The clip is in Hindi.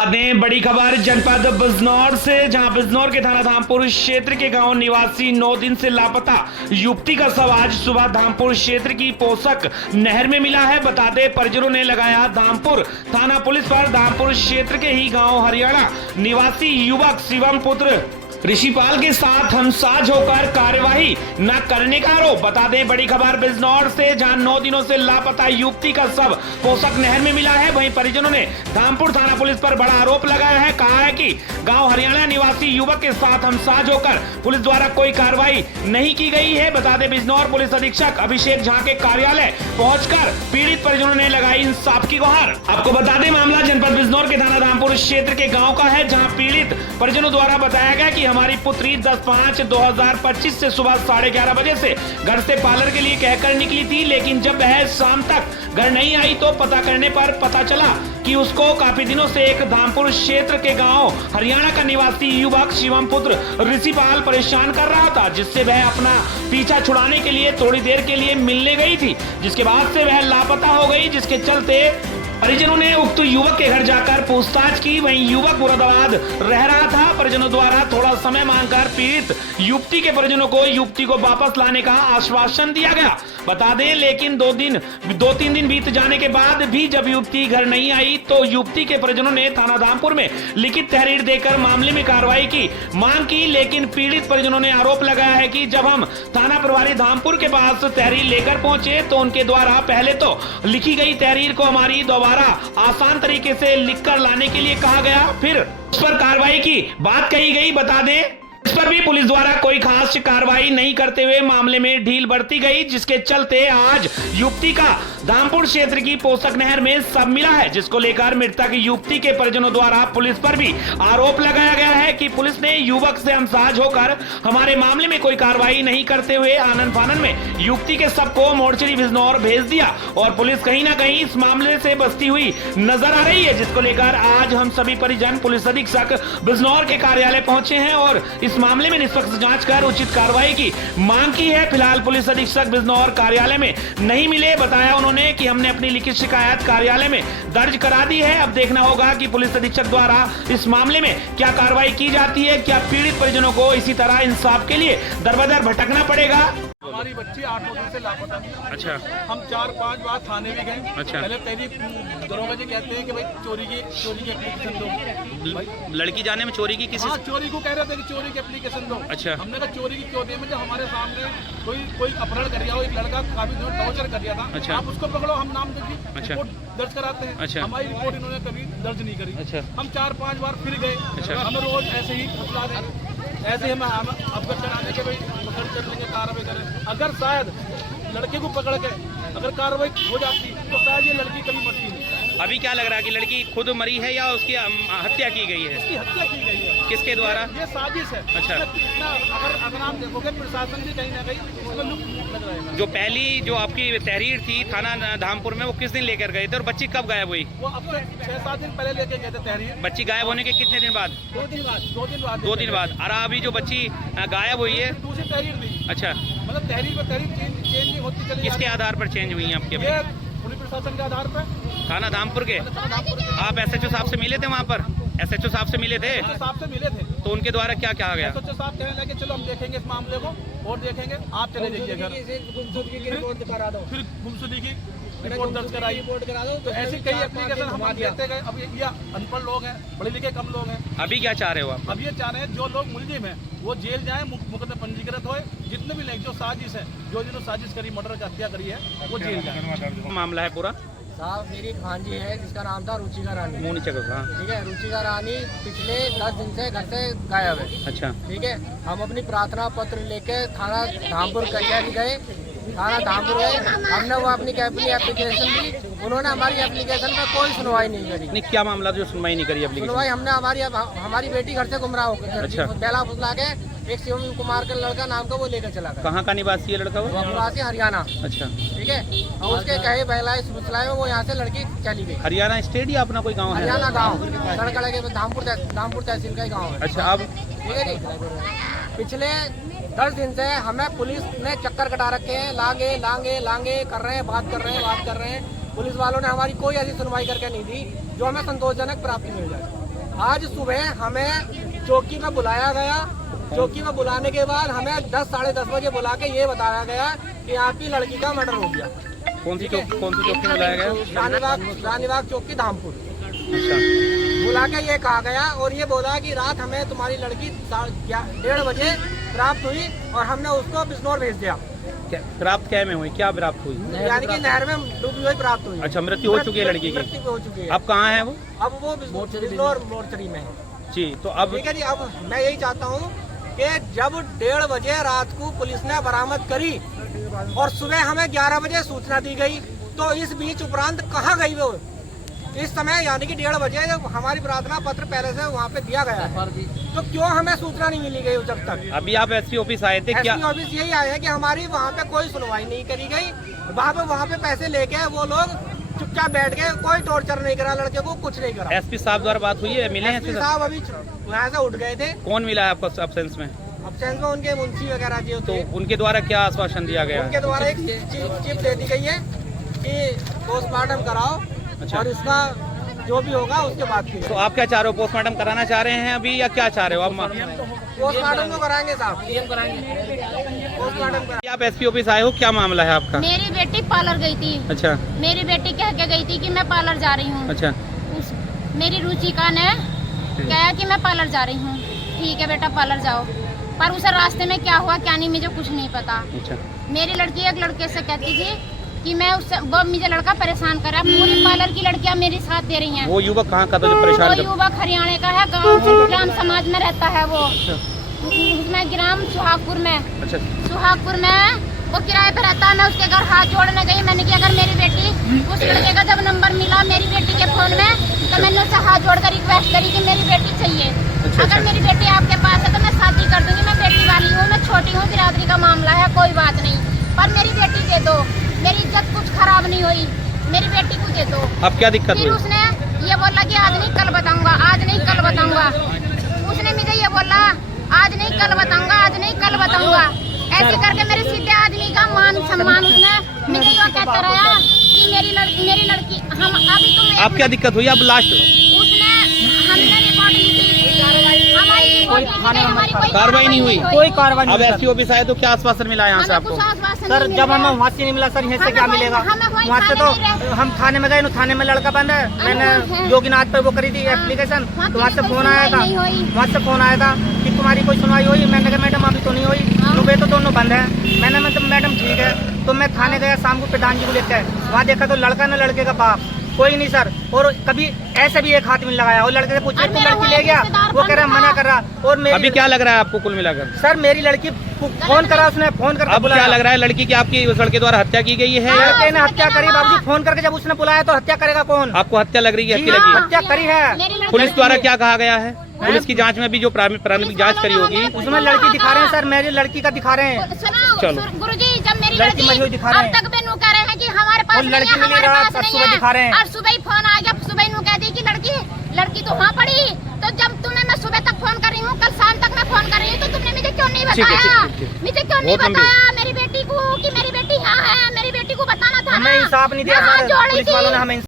बड़ी खबर जनपद बिजनौर से, जहां बिजनौर के थाना धामपुर क्षेत्र के गांव निवासी 9 दिन से लापता युवती का शव आज सुबह धामपुर क्षेत्र की पोषक नहर में मिला है। बता दें, परिजनों ने लगाया धामपुर थाना पुलिस पर धामपुर क्षेत्र के ही गांव हरियाणा निवासी युवक शिवम पुत्र ऋषिपाल के साथ हमसाज होकर कार्यवाही न करने का आरोप। बता दें, बड़ी खबर बिजनौर से, जहां 9 दिनों से लापता युवती का शव पोषक नहर में मिला है। वहीं परिजनों ने धामपुर थाना पुलिस पर बड़ा आरोप लगाया है। कहा है कि गांव हरियाणा निवासी युवक के साथ हमसाज होकर पुलिस द्वारा कोई कार्रवाई नहीं की गई है। बता दें, बिजनौर पुलिस अधीक्षक अभिषेक झा के कार्यालय पहुंचकर पीड़ित परिजनों ने लगाई इंसाफ की गुहार। आपको बता दें, मामला जनपद बिजनौर के थाना धामपुर क्षेत्र के गाँव का है, जहाँ पीड़ित परिजनों द्वारा बताया गया कि हमारी पुत्री 10/5/2025 से सुबह 11:30 बजे से घर से पार्लर के लिए कहकर निकली थी, लेकिन जब वह शाम तक घर नहीं आई तो पता करने पर पता चला कि उसको काफी दिनों से एक धामपुर क्षेत्र के गांव हरियाणा का निवासी युवक शिवम पुत्र ऋषिपाल परेशान कर रहा था, जिससे वह अपना पीछा छुड़ाने के लिए थोड़ी देर के लिए मिलने गई थी, जिसके बाद से वह लापता हो गई। जिसके चलते परिजनों ने उक्त युवक के घर जाकर पूछताछ की। वहीं युवक मुरादाबाद रह रहा था। परिजनों द्वारा थोड़ा समय मांगकर पीड़ित युवती के परिजनों को युवती को वापस लाने का आश्वासन दिया गया। बता दें, लेकिन 2-3 दिन बीत जाने के बाद भी जब युवती घर नहीं आई तो युवती के परिजनों ने थाना धामपुर में लिखित तहरीर देकर मामले में कार्रवाई की मांग की। लेकिन पीड़ित परिजनों ने आरोप लगाया है कि जब हम थाना प्रभारी धामपुर के पास तहरीर लेकर पहुंचे तो उनके द्वारा पहले तो लिखी गई तहरीर को हमारी आसान तरीके से लिखकर लाने के लिए कहा गया, फिर उस पर कार्रवाई की बात कही गई। बता दें, इस पर भी पुलिस द्वारा कोई खास कार्रवाई नहीं करते हुए मामले में ढील बरती गई, जिसके चलते आज युवती का धामपुर क्षेत्र की पोषक नहर में शव मिला है, जिसको लेकर मृतक युवती के परिजनों द्वारा पुलिस पर भी आरोप लगाया गया है कि पुलिस ने युवक से हमसाज होकर हमारे मामले में कोई कार्रवाई नहीं करते हुए आनन फानन में युवती के शव को मोर्चरी बिजनौर भेज दिया और पुलिस कहीं ना कहीं इस मामले से बचती हुई नजर आ रही है, जिसको लेकर आज हम सभी परिजन पुलिस अधीक्षक बिजनौर के कार्यालय पहुंचे हैं और इस मामले में निष्पक्ष जांच कर उचित कार्रवाई की मांग की है। फिलहाल पुलिस अधीक्षक बिजनौर कार्यालय में नहीं मिले। बताया उन्होंने कि हमने अपनी लिखित शिकायत कार्यालय में दर्ज करा दी है। अब देखना होगा कि पुलिस अधीक्षक द्वारा इस मामले में क्या कार्रवाई की जाती है। क्या पीड़ित परिजनों को इसी तरह इंसाफ के लिए दर-बदर भटकना पड़ेगा। हमारी बच्ची 8-9 दिन से लापता थी। अच्छा। हम 4-5 बार थाने भी गए। अच्छा। पहले दरोगा जी कहते हैं कि भाई चोरी की एप्लीकेशन दो। लड़की जाने में चोरी की किसी चोरी को कह रहे थे कि चोरी की एप्लीकेशन दो। अच्छा। हमने कहा चोरी की क्यों दी, जब हमारे सामने कोई अपहरण कर दिया हो, एक लड़का काफी टॉर्चर कर दिया था। अच्छा। आप उसको पकड़ो, हम नाम की अच्छा। रिपोर्ट दर्ज कराते हैं। अच्छा। हमारी रिपोर्ट इन्होंने कभी दर्ज नहीं करी। अच्छा। हम 4-5 बार फिर गए। अच्छा। हमें रोज ऐसे ही फंसला दें, ऐसे ही हम अवगत कराने के भाई पकड़ कर लेंगे, कार्रवाई करें। अगर शायद लड़के को पकड़ के अगर कार्रवाई हो जाती तो शायद ये लड़की कभी मरती नहीं। अभी क्या लग रहा है कि लड़की खुद मरी है या उसकी हत्या की गई है? इसकी हत्या की गई है। किसके द्वारा? ये साजिश है। अच्छा। अगर आप देखोगे प्रशासन भी कहीं ना कहीं इसमें लुप्त लग रहा है। जो पहली जो आपकी तहरीर थी थाना धामपुर में, वो किस दिन लेकर गए थे और बच्ची कब गायब हुई? वो अब से 6-7 दिन पहले लेके गए थे तहरीर। बच्ची गायब होने के कितने दिन बाद? 2 दिन बाद। 2 दिन बाद। और अभी जो बच्ची गायब हुई है, दूसरी तहरीर दी। अच्छा, मतलब तहरीर पर तहरीर चेंज नहीं होती चली। किसके आधार पर चेंज हुई है आपकी? ये पुलिस प्रशासन के आधार पर। थाना धामपुर के। आप SHO साहब से मिले थे वहाँ पर? SHO साहब से मिले थे? साहब से मिले थे तो उनके द्वारा क्या कहा गया? SHO साहब कहने लगे चलो हम देखेंगे इस मामले को और देखेंगे, आप चले जाइए घर। फिर गुमशुदगी की रिपोर्ट दर्ज कराई। तो ऐसी कई एप्लीकेशन हम देते गए। अब ये अनपढ़ लोग हैं, पढ़े लिखे कम लोग हैं। अभी क्या चाह रहे हो आप? अब ये चाह रहे हैं जो लोग मुलजिम हैं वो जेल जाए, मुकदमा पंजीकृत होए। जितने भी लोग जो साजिश है, जिन्होंने साजिश करी, मर्डर की हत्या करी है, वो जेल जाए। मामला है पूरा साहब, मेरी भांजी है जिसका नाम था रुचिका रानी। मुंह नीचे करो। हाँ। ठीक है, रुचिका रानी पिछले 10 दिन से घर से गायब है। अच्छा। ठीक है, हम अपनी प्रार्थना पत्र लेके थाना धामपुर कचहरी गए। थाना धामपुर गए, हमने वो अपनी एप्लीकेशन दी। उन्होंने हमारी एप्लीकेशन पर कोई सुनवाई नहीं करी। नहीं, क्या मामला जो सुनवाई नहीं करी एप्लीकेशन? सुनवाई हमने हमारी बेटी घर से गुमराह होकर अच्छा। बेला फुसला के एक शिवम कुमार का लड़का नाम का वो लेकर चला गया। कहाँ का निवासी है लड़का? वो निवासी हरियाणा। अच्छा। ठीक है, और उसके कहे बहलाए फुसलाए में वो यहाँ से लड़की चली गई। हरियाणा स्टेट या अपना कोई गाँव है? हरियाणा गाँव सड़कड़ा के धामपुर तहसील का ही गाँव है। अच्छा। अब ठीक है जी, पिछले 10 दिन से हमें पुलिस ने चक्कर कटा रखे हैं। लांगे कर रहे हैं, बात कर रहे हैं। पुलिस वालों ने हमारी कोई ऐसी सुनवाई करके नहीं दी जो हमें संतोषजनक प्राप्ति मिल जाए। आज सुबह हमें चौकी में बुलाया गया। चौकी में बुलाने के बाद हमें 10 साढ़े 10 बजे बुला के ये बताया गया कि आपकी लड़की का मर्डर हो गया। कौन सी चौकी में बुलाया गया? रानीबाग चौकी धामपुर अच्छा। बुला के ये कहा गया और ये बोला कि रात हमें तुम्हारी लड़की 1:30 बजे प्राप्त हुई और हमने उसको बिजनौर भेज दिया। प्राप्त क्या में हुई? क्या प्राप्त हुई? यानी कि नहर में डूबी हुई प्राप्त हुई। अच्छा, मृत्यु हो चुकी है लड़की की? मृत्यु हो चुकी है। अब कहाँ है वो? अब वो बिजनौर मोर्चरी में है जी। तो अब ठीक है जी। अब मैं यही चाहता हूँ कि जब 1:30 बजे रात को पुलिस ने बरामद करी और सुबह हमें 11 बजे सूचना दी गई, तो इस बीच उपरांत कहाँ गई वो? इस समय यानी कि 1:30 बजे जब हमारी प्रार्थना पत्र पहले से वहाँ पे दिया गया है, तो क्यों हमें सूचना नहीं मिली गई जब तक? अभी आप एसपी ऑफिस आए थे क्या? एसपी ऑफिस यही आए हैं कि हमारी वहाँ पे कोई सुनवाई नहीं करी गई। वहाँ पे पैसे लेके वो लोग चुपचाप बैठ गए, कोई टॉर्चर नहीं करा लड़के को, कुछ नहीं करा। एसपी साहब द्वारा बात हुई है? मिले हैं एसपी साहब अभी यहाँ से उठ गए थे। कौन मिला है आपको एब्सेंस में? एब्सेंस में उनके मुंशी वगैरह जी तो होते। उनके द्वारा क्या आश्वासन दिया गया? उनके द्वारा एक चिप दे दी गई है कि पोस्टमार्टम कराओ। अच्छा। और इसका जो भी होगा उसके बाद की। तो आप क्या चाह रहे हो? पोस्टमार्टम कराना चाह रहे हैं अभी या क्या चाह रहे हो आप? पोस्टमार्टम तो कराएंगे साहब, पोस्टमार्टम करा। आप एसपी ऑफिस आए हो, क्या मामला है आपका? मेरी बेटी पार्लर गई थी। अच्छा। मेरी बेटी कह के गई थी कि मैं पार्लर जा रही हूँ। अच्छा। मेरी रुचिका ने कहा कि मैं पार्लर जा रही हूँ। ठीक है बेटा पार्लर जाओ, पर उस रास्ते में क्या हुआ क्या नहीं मुझे कुछ नहीं पता। अच्छा। मेरी लड़की एक लड़के से कहती थी कि मैं उससे वो मुझे लड़का परेशान कर रहा है। पूरी पार्लर की लड़कियां मेरे साथ दे रही हैं। वो युवक कहाँ का था जो परेशान वो कर? युवक हरियाणा का है, गाँव से ग्राम समाज में रहता है वो। उसमें ग्राम सुहागपुर में। अच्छा। सुहागपुर में वो किराए पे रहता है। मैं उसके घर हाथ जोड़ने गई। मैंने कि अगर मेरी बेटी, उस लड़के का जब नंबर मिला मेरी बेटी के फोन में, तो मैंने उससे हाथ जोड़कर रिक्वेस्ट करी कि मेरी बेटी चाहिए। अगर मेरी बेटी आपके पास है तो मैं शादी कर दूंगी। मैं बेटी वाली हूँ, मैं छोटी हूँ, बिरादरी का मामला है, कोई बात नहीं, पर मेरी बेटी दे दो। मेरी इज्जत कुछ खराब नहीं हुई, मेरी बेटी को दे दो। अब क्या दिक्कत फिर हुई? उसने ये बोला कि आज नहीं कल बताऊंगा, आज नहीं कल बताऊंगा। उसने मुझे ये बोला आज नहीं कल बताऊंगा, आज नहीं कल बताऊंगा। ऐसे करके मेरे सीधे आदमी का मान सम्मान उसने मुझे ये कहता रहा कि मेरी लड़की हम अभी तुम। आप क्या दिक्कत हुई? अब लास्ट उसने हमने रिपोर्ट ली थी, हमारी रिपोर्ट ली थी, हमारी कोई कार्रवाई नहीं हुई। कोई कार्रवाई अब एसपी ऑफिस आए तो क्या आश्वासन मिला यहाँ से हमें आपको? कुछ आश्वासन सर नहीं जब मिल हमें रहा। वहाँ से नहीं मिला सर, यहाँ से क्या हमें मिलेगा? हमें वहीं वहाँ से थाने में तो हम थाने में गए, थाने में लड़का बंद है। मैंने योगीनाथ पे वो करी थी एप्लीकेशन, तो वहाँ से फोन आया था। वहाँ से फोन आया था कि तुम्हारी कोई सुनवाई हुई? मैंने कहा मैडम अभी तो नहीं हुई, सुबह तो दोनों बंद है। मैंने मतलब मैडम ठीक है। तो मैं थाने गया शाम को प्रधान जी को लेकर, वहाँ देखा तो लड़का न लड़के का बाप कोई नहीं सर। और कभी ऐसे भी एक हाथ में लगाया और लड़के से पूछा तू लड़की ले गया, वो कह रहा मना कर रहा। और अभी क्या लग रहा है आपको कुल मिलाकर? सर मेरी लड़की फोन करा, उसने फोन करके अब क्या लग रहा है? लड़की की आपकी उस लड़के द्वारा हत्या की गई है? लड़के ने हत्या करी बाबूजी। फोन करके जब उसने बुलाया तो हत्या करेगा कौन? आपको हत्या लग रही है? जी, हत्या लगी है? हत्या करी है। पुलिस द्वारा क्या कहा गया है? पुलिस की जांच में भी जो प्रारंभिक जांच करी होगी उसमें लड़की दिखा रहे हैं सर, मेरी लड़की का दिखा रहे हैं। चलो। गुरुजी जब मेरी लड़की मरी हुई दिखा रहे हैं। अब तक बेनू कह रहे हैं कि हमारे पास और नहीं लड़की है, मिली हमारे रात, पास अब नहीं सुबह है। दिखा रहे हैं। और सुबह ही फोन आ गया, सुबह नू कह दी कि लड़की तो वहाँ पड़ी। तो जब तुम्हें मैं सुबह तक फोन कर रही हूँ, कल शाम तक मैं फोन कर रही हूँ, तो तुमने मुझे क्यों नहीं ठीक है, बताया? ठीक है। मुझे क्यों नहीं बहुत गंभीर। बताया मेरी बेटी को कि मेरी बेटी यहाँ है? मेरी बेटी को बताना था हमें ना। इंसाफ नहीं दिया मैं हाथ सर, जोड़ी पुलिस थी। वालों ने हमें